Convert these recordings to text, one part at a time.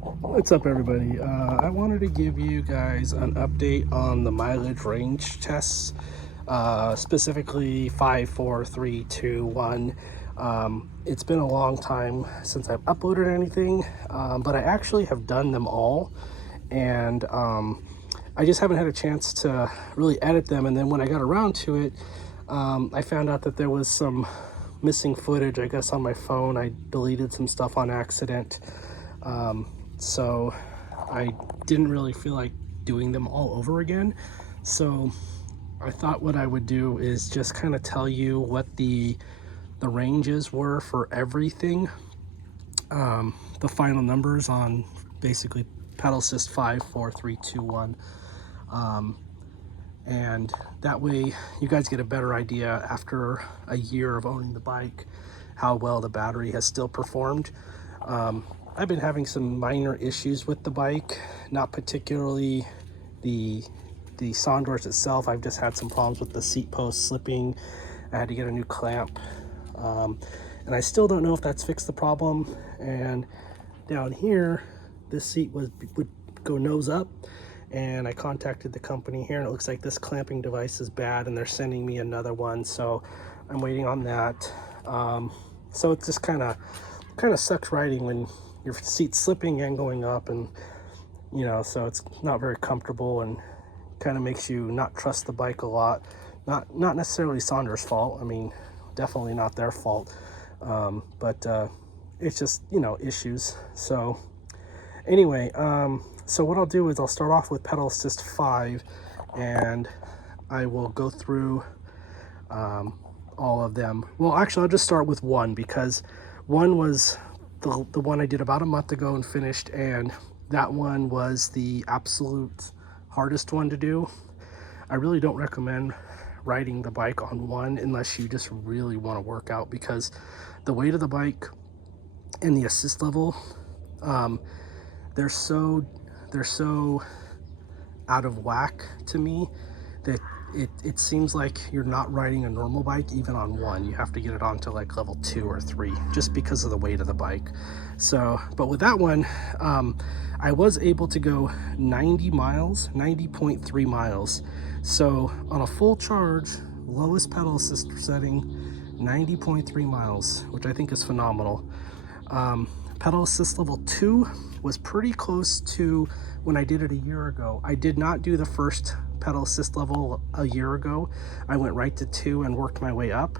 What's up, everybody? I wanted to give you guys an update on the mileage range tests, specifically 5, 4, 3, 2, 1. It's been a long time since I've uploaded anything, but I actually have done them all, and I just haven't had a chance to really edit them. And then when I got around to it, I found out that there was some missing footage, I guess, on my phone. I deleted some stuff on accident. So I didn't really feel like doing them all over again. So I thought what I would do is just kind of tell you what the ranges were for everything. The final numbers on basically pedal assist 5, 4, 3, 2, 1. And that way you guys get a better idea after a year of owning the bike how well the battery has still performed. I've been having some minor issues with the bike, not particularly the Sondors itself. I've just had some problems with the seat post slipping. I had to get a new clamp, and I still don't know if that's fixed the problem. And down here, this seat would go nose up, and I contacted the company here, and it looks like this clamping device is bad, and they're sending me another one, so I'm waiting on that. So it just kind of sucks riding when your seat's slipping and going up, and so it's not very comfortable and kind of makes you not trust the bike a lot. Not necessarily Sondors' fault. I mean, definitely not their fault, but it's just issues. So anyway, so what I'll do is I'll start off with pedal assist 5, and I will go through all of them. Well, actually, I'll just start with 1, because 1 was the one I did about a month ago and finished, and that one was the absolute hardest one to do. I really don't recommend riding the bike on 1 unless you just really want to work out, because the weight of the bike and the assist level, they're so out of whack to me that it seems like you're not riding a normal bike even on 1. You have to get it onto like level 2 or 3 just because of the weight of the bike. So, but with that one, I was able to go 90 miles, 90.3 miles. So on a full charge, lowest pedal assist setting, 90.3 miles, which I think is phenomenal. Pedal assist level 2 was pretty close to when I did it a year ago. I did not do the first pedal assist level a year ago. I went right to 2 and worked my way up.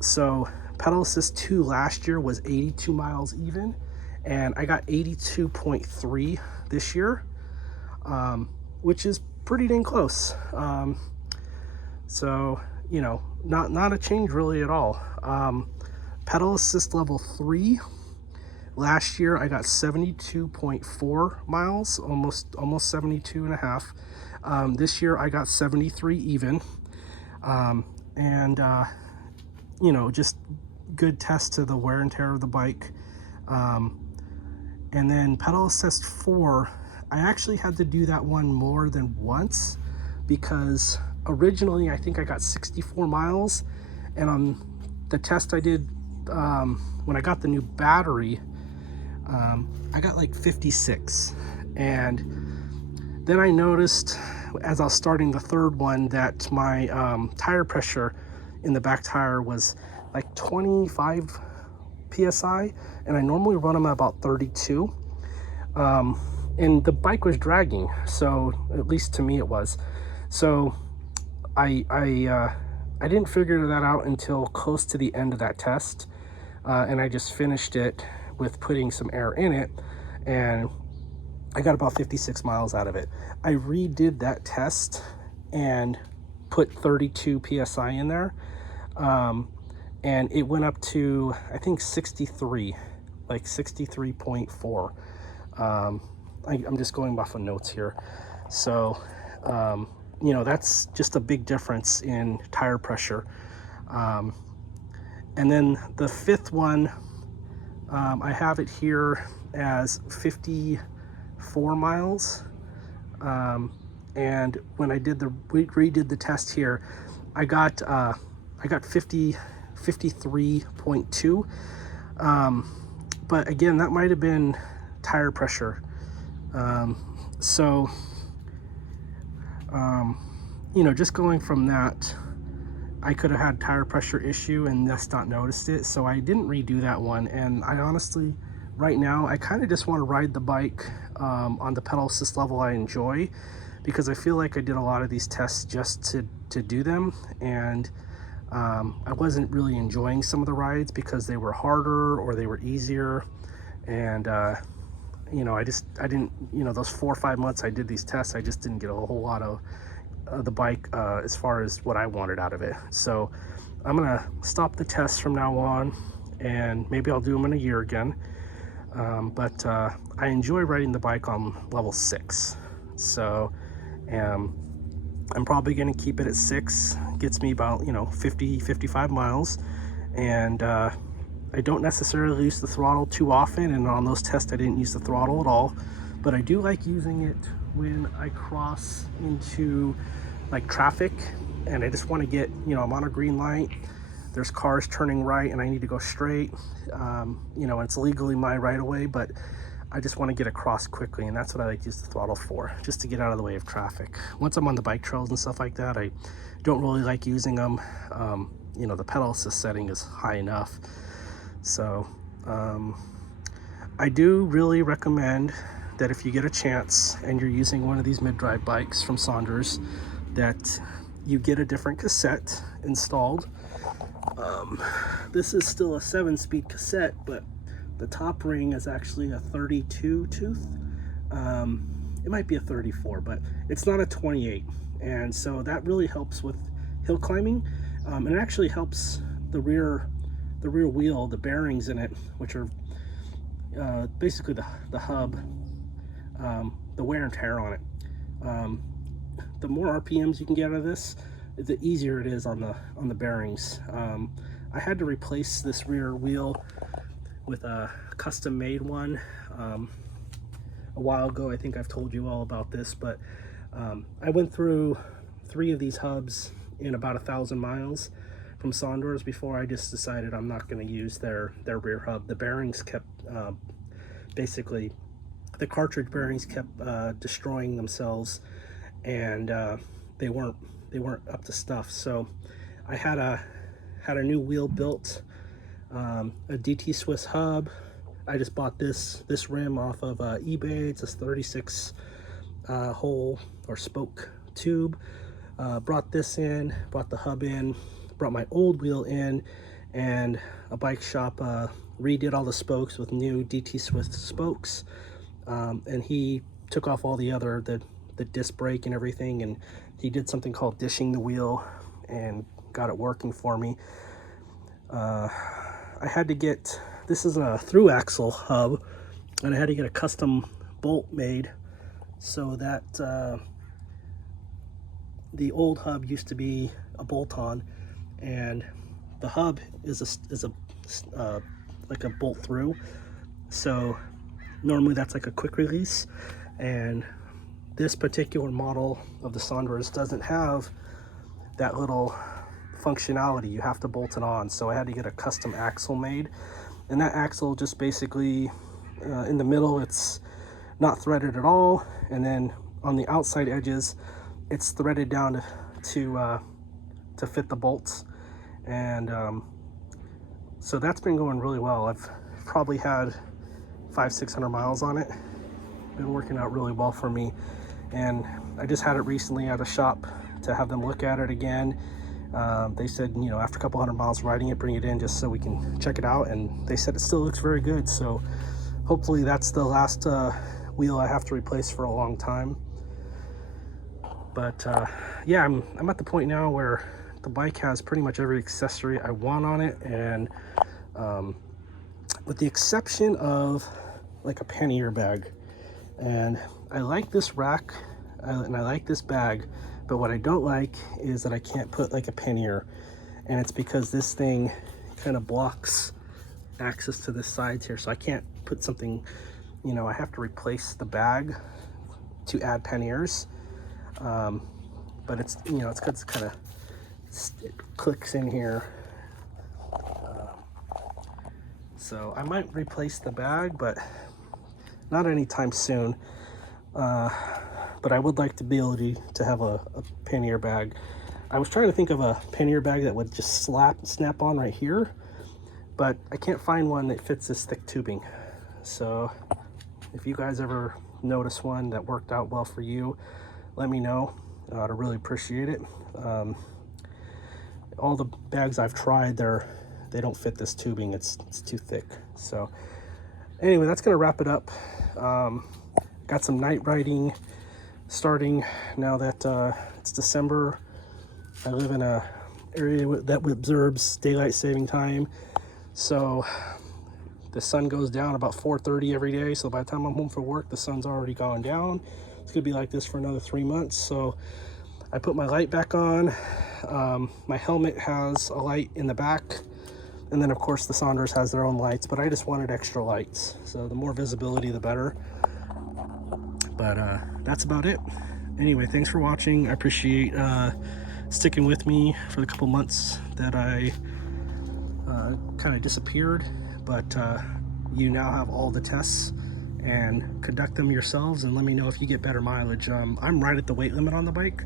So pedal assist 2 last year was 82 miles even, and I got 82.3 this year, which is pretty dang close. So not a change really at all. Pedal assist level 3 last year I got 72.4 miles, almost 72 and a half. This year I got 73 even, and just good test to the wear and tear of the bike. And then pedal assist 4, I actually had to do that one more than once, because originally I think I got 64 miles, and on the test I did when I got the new battery, I got like 56. And then I noticed as I was starting the third one that my tire pressure in the back tire was like 25 psi, and I normally run them at about 32. And the bike was dragging, so at least to me it was. So I didn't figure that out until close to the end of that test, and I just finished it with putting some air in it, and I got about 56 miles out of it. I redid that test and put 32 psi in there, and it went up to, I think, 63, like 63.4. I'm just going off of notes here. So that's just a big difference in tire pressure. And then the 5th one, I have it here as 54 miles. And when I did redid the test here, I got 53.2. But again, that might have been tire pressure. So you know, just going from that, I could have had tire pressure issue and just not noticed it. So I didn't redo that one. And I honestly, right now, I kind of just want to ride the bike on the pedal assist level I enjoy, because I feel like I did a lot of these tests just to do them. And I wasn't really enjoying some of the rides because they were harder or they were easier. And you know, I didn't, you know, those 4 or 5 months I did these tests, I just didn't get a whole lot of the bike as far as what I wanted out of it. So I'm gonna stop the tests from now on, and maybe I'll do them in a year again. But I enjoy riding the bike on level 6. So I'm probably gonna keep it at 6. Gets me about, you know, 50-55 miles. And I don't necessarily use the throttle too often, and on those tests I didn't use the throttle at all, but I do like using it when I cross into like traffic and I just want to get, you know, I'm on a green light, there's cars turning right and I need to go straight, you know, it's legally my right of way, but I just want to get across quickly, and that's what I like to use the throttle for, just to get out of the way of traffic. Once I'm on the bike trails and stuff like that, I don't really like using them. You know, the pedal assist setting is high enough. So I do really recommend that if you get a chance and you're using one of these mid-drive bikes from Sondors, that you get a different cassette installed. This is still a 7-speed cassette, but the top ring is actually a 32 tooth. It might be a 34, but it's not a 28. And so that really helps with hill climbing. And it actually helps the rear wheel, the bearings in it, which are basically the hub, the wear and tear on it. The more RPMs you can get out of this, the easier it is on the bearings. I had to replace this rear wheel with a custom made one a while ago. I think I've told you all about this, but I went through 3 of these hubs in about 1,000 miles from Sondors before I just decided I'm not going to use their rear hub. The bearings kept basically, the cartridge bearings kept destroying themselves, and they weren't up to stuff. So I had a new wheel built, a DT Swiss hub. I just bought this rim off of eBay. It's a 36 hole or spoke tube. Brought this in, brought the hub in, brought my old wheel in, and a bike shop redid all the spokes with new DT Swiss spokes. And he took off all the disc brake and everything, and he did something called dishing the wheel and got it working for me. I had to get, this is a through axle hub, and I had to get a custom bolt made so that the old hub used to be a bolt-on, and the hub is like a bolt through. So normally that's like a quick release, and this particular model of the Sondors doesn't have that little functionality. You have to bolt it on. So I had to get a custom axle made, and that axle just basically in the middle it's not threaded at all, and then on the outside edges it's threaded down to fit the bolts. And so that's been going really well. I've probably had 500-600 miles on it. Been working out really well for me, and I just had it recently at a shop to have them look at it again. They said, you know, after a couple 100 miles riding it, bring it in just so we can check it out, and they said it still looks very good. So hopefully that's the last wheel I have to replace for a long time. But yeah, I'm at the point now where the bike has pretty much every accessory I want on it, and with the exception of like a pannier bag. And I like this rack and I like this bag, but what I don't like is that I can't put like a pannier, and it's because this thing kind of blocks access to the sides here, so I can't put something, you know, I have to replace the bag to add panniers. But it's, you know, it's good, it's kind of, it clicks in here. So I might replace the bag, but not anytime soon. But I would like the ability to have a pannier bag. I was trying to think of a pannier bag that would just snap on right here, but I can't find one that fits this thick tubing. So if you guys ever notice one that worked out well for you, let me know. I'd really appreciate it. All the bags I've tried, they don't fit this tubing. It's too thick. So anyway, that's gonna wrap it up. Got some night riding starting now that it's December. I live in a area that observes daylight saving time, so the sun goes down about 4:30 every day. So by the time I'm home from work, the sun's already gone down. It's gonna be like this for another 3 months. So I put my light back on. My helmet has a light in the back, and then of course the Sondors has their own lights, but I just wanted extra lights, so the more visibility the better. But that's about it. Anyway, thanks for watching. I appreciate sticking with me for the couple months that I kind of disappeared, but you now have all the tests and conduct them yourselves and let me know if you get better mileage. I'm right at the weight limit on the bike,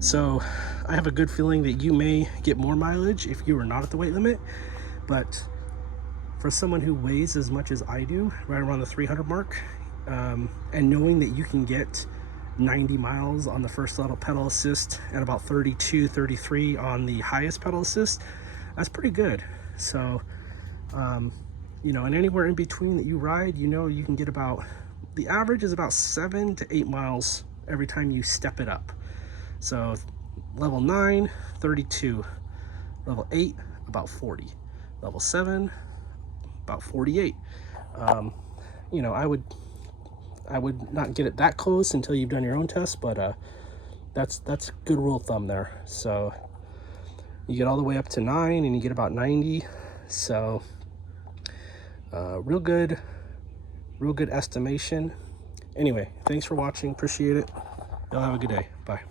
so I have a good feeling that you may get more mileage if you are not at the weight limit. But for someone who weighs as much as I do, right around the 300 mark, and knowing that you can get 90 miles on the first level pedal assist and about 32, 33 on the highest pedal assist, that's pretty good. So, you know, and anywhere in between that you ride, you know, you can get about, the average is about 7 to 8 miles every time you step it up. So level 9, 32, level 8, about 40, level 7, about 48. You know, I would not get it that close until you've done your own test, but that's a good rule of thumb there. So you get all the way up to 9 and you get about 90. So real good estimation. Anyway, thanks for watching. Appreciate it. Y'all have a good day. Bye.